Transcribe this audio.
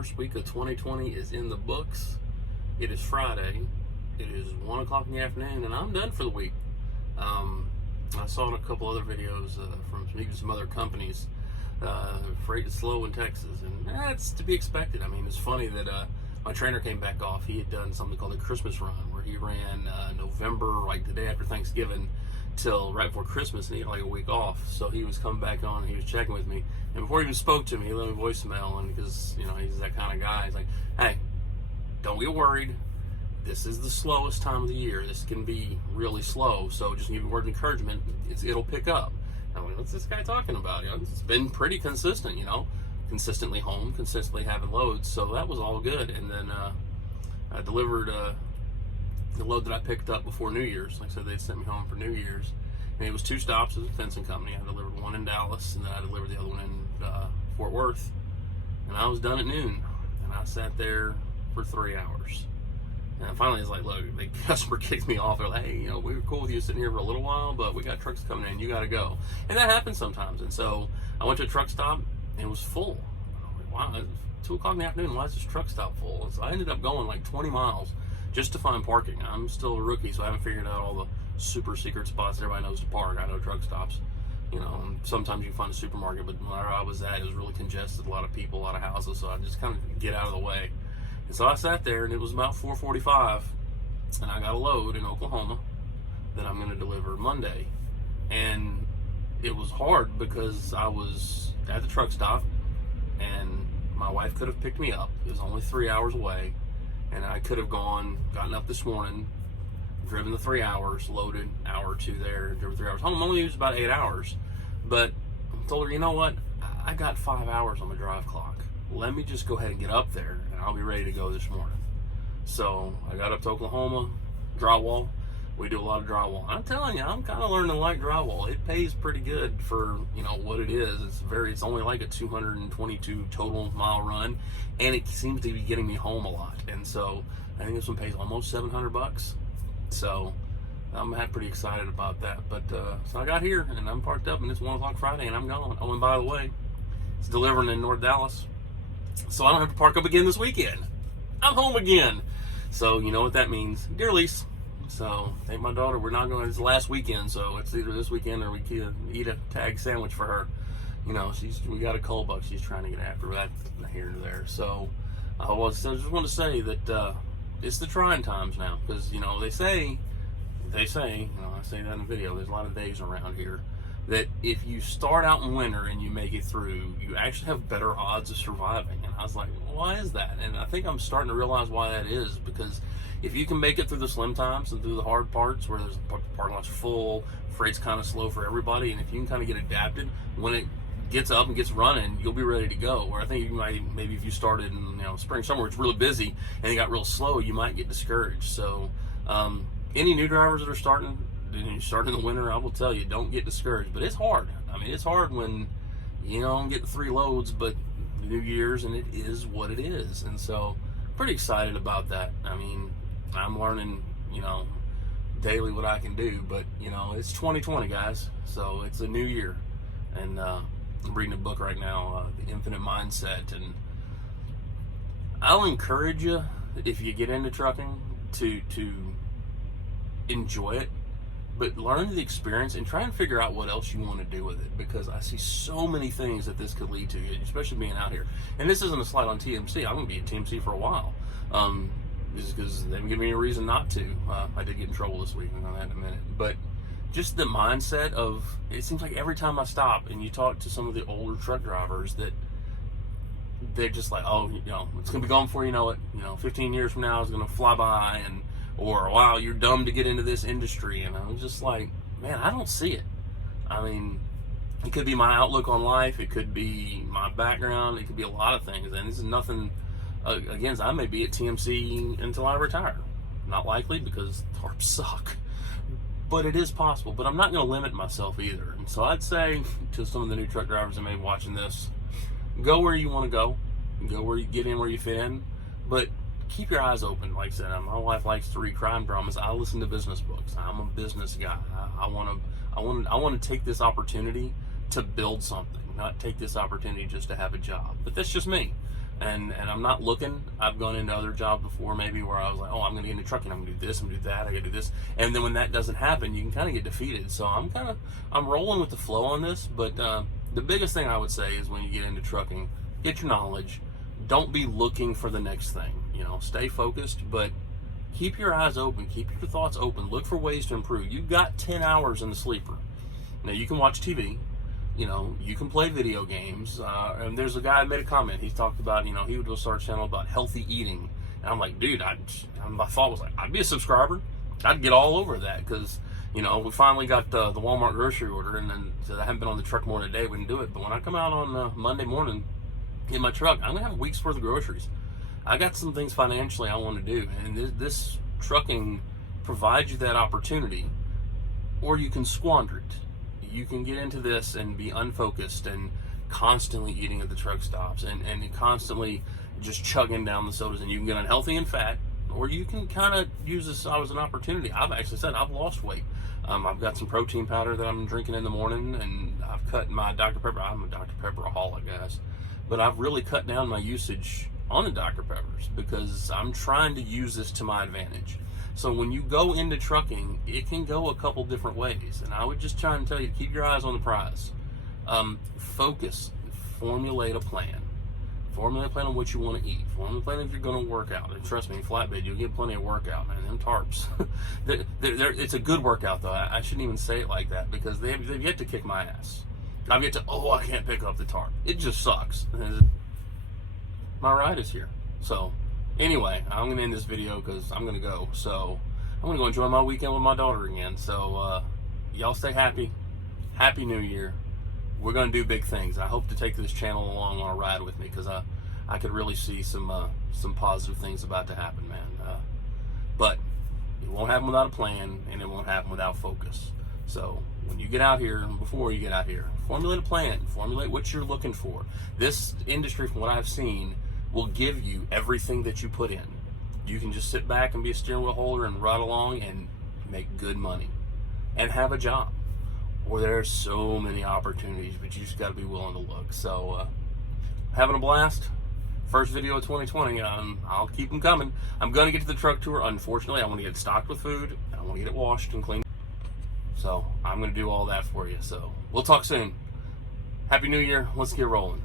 first week of 2020 is in the books. It is Friday. It is 1 o'clock in the afternoon, and I'm done for the week. I saw in a couple other videos from even some other companies, freight is slow in Texas, and that's to be expected. I mean, it's funny that my trainer came back off. He had done something called the Christmas run, where he ran November, like the day after Thanksgiving, till right before Christmas, and he had like a week off. So he was coming back on, and he was checking with me. And before he even spoke to me, he left me a voicemail, and because he's that kind of guy, he's like, "Hey, don't get worried. This is the slowest time of the year. This can be really slow. So just give a word of encouragement. It'll pick up." I'm like, "What's this guy talking about? It's been pretty consistent. Consistently home, consistently having loads." So that was all good. And then I delivered the load that I picked up before New Year's. Like I said, they sent me home for New Year's, and it was 2 stops as a fencing company. I delivered one in Dallas, and then I delivered the other one in Fort Worth. And I was done at noon, and I sat there for 3 hours. And finally, it's like, look, the customer kicked me off. They're like, "Hey, we were cool with you sitting here for a little while, but we got trucks coming in. You got to go." And that happens sometimes. And so I went to a truck stop, and it was full. Wow, it's 2 o'clock in the afternoon. Why is this truck stop full? And so I ended up going like 20 miles just to find parking. I'm still a rookie, so I haven't figured out all the super secret spots that everybody knows to park. I know truck stops. Sometimes you can find a supermarket, but where I was at, it was really congested, a lot of people, a lot of houses, so I just kind of get out of the way. And so I sat there, and it was about 4:45, and I got a load in Oklahoma that I'm going to deliver Monday. And it was hard because I was at the truck stop, and my wife could have picked me up. It was only 3 hours away, and I could have gotten up this morning, driven the 3 hours, loaded an hour or two there, driven 3 hours home. Only used about 8 hours, but I told her, "You know what? I got 5 hours on the drive clock. Let me just go ahead and get up there, and I'll be ready to go this morning." So I got up to Oklahoma, drywall. We do a lot of drywall. I'm telling you, I'm kind of learning to like drywall. It pays pretty good for what it is. It's only like a 222 total mile run, and it seems to be getting me home a lot. And so I think this one pays almost $700. So I'm pretty excited about that. But so I got here, and I'm parked up, and it's 1 o'clock Friday, and I'm going. Oh, and by the way, it's delivering in North Dallas, so I don't have to park up again this weekend. I'm home again. So you know what that means. Dear lease. So I think my daughter, we're not going, it's the last weekend, so it's either this weekend or we can eat a tag sandwich for her. We got a cold buck she's trying to get after, that here and there. So I just want to say that it's the trying times now, because they say, I say that in the video, there's a lot of days around here that if you start out in winter and you make it through, you actually have better odds of surviving. And I was like, why is that? And I think I'm starting to realize why that is, because if you can make it through the slim times and through the hard parts where there's parking lots full, freight's kind of slow for everybody, and if you can kind of get adapted, when it gets up and gets running, you'll be ready to go. Where I think you might, maybe if you started in spring, summer, it's really busy and it got real slow, you might get discouraged. So any new drivers that are starting in the winter, I will tell you, don't get discouraged. But it's hard. I mean, it's hard when I'm getting 3 loads, but New Year's, and it is what it is. And so pretty excited about that. I mean, I'm learning, daily what I can do, but it's 2020, guys. So it's a new year. And I'm reading a book right now, The Infinite Mindset, and I'll encourage you, if you get into trucking, to enjoy it, but learn the experience and try and figure out what else you want to do with it, because I see so many things that this could lead to, especially being out here. And this isn't a slight on TMC. I'm going to be at TMC for a while, just because they haven't given me a reason not to. I did get in trouble this week, and I'll that in a minute. But just the mindset of, it seems like every time I stop and you talk to some of the older truck drivers, that they're just like, oh, it's going to be gone before you know it. 15 years from now it's going to fly by, or wow, you're dumb to get into this industry. And I was just like, man, I don't see it. I mean, it could be my outlook on life, it could be my background, it could be a lot of things. And this is nothing against, I may be at TMC until I retire. Not likely, because tarps suck, but it is possible. But I'm not going to limit myself either. And so I'd say to some of the new truck drivers that may be watching this, go where you want to go, where you get in, where you fit in, but keep your eyes open. Like I said, my wife likes to read crime dramas. I listen to business books. I'm a business guy. I want to take this opportunity to build something, not take this opportunity just to have a job. But that's just me. And I'm not looking. I've gone into other jobs before, maybe where I was like, oh, I'm going to get into trucking. I'm going to do this. I'm going to do that. I got to do this. And then when that doesn't happen, you can kind of get defeated. So I'm rolling with the flow on this. But the biggest thing I would say is when you get into trucking, get your knowledge. Don't be looking for the next thing. You know, stay focused, but keep your eyes open. Keep your thoughts open. Look for ways to improve. You've got 10 hours in the sleeper. Now, you can watch TV. You know, you can play video games. And there's a guy that made a comment. He talked about, you know, he would go start a channel about healthy eating. And I'm like, dude, my thought was like, I'd be a subscriber. I'd get all over that because, you know, we finally got the Walmart grocery order. And then so I haven't been on the truck more than a day. We didn't do it. But when I come out on Monday morning in my truck, I'm going to have a week's worth of groceries. I got some things financially I want to do. And this trucking provides you that opportunity, or you can squander it. You can get into this and be unfocused and constantly eating at the truck stops and constantly just chugging down the sodas, and you can get unhealthy and fat, or you can kind of use this as an opportunity. I've actually said I've lost weight. I've got some protein powder that I'm drinking in the morning, and I've cut my Dr. Pepper. I'm a Dr. Pepperaholic, guys, but I've really cut down my usage on the Dr. Peppers because I'm trying to use this to my advantage. So when you go into trucking, it can go a couple different ways. And I would just try and tell you to keep your eyes on the prize. Focus. Formulate a plan. Formulate a plan on what you want to eat. Formulate a plan if you're going to work out. And trust me, in flatbed, you'll get plenty of workout, man. Them tarps. It's a good workout, though. I shouldn't even say it like that because they've yet to kick my ass. I've yet to, I can't pick up the tarp. It just sucks. My ride is here. So anyway, I'm going to end this video because I'm going to go. So I'm going to go enjoy my weekend with my daughter again. So y'all stay happy. Happy New Year. We're going to do big things. I hope to take this channel along on a ride with me because I could really see some positive things about to happen, man. But it won't happen without a plan, and it won't happen without focus. So when you get out here, before you get out here, formulate a plan. Formulate what you're looking for. This industry, from what I've seen, will give you everything that you put in. You can just sit back and be a steering wheel holder and ride along and make good money and have a job. Or there's so many opportunities, but you just got to be willing to look. So having a blast. First video of 2020. I'll keep them coming. I'm going to get to the truck tour. Unfortunately, I want to get stocked with food. I want to get it washed and cleaned. So I'm going to do all that for you. So we'll talk soon. Happy New Year. Let's get rolling.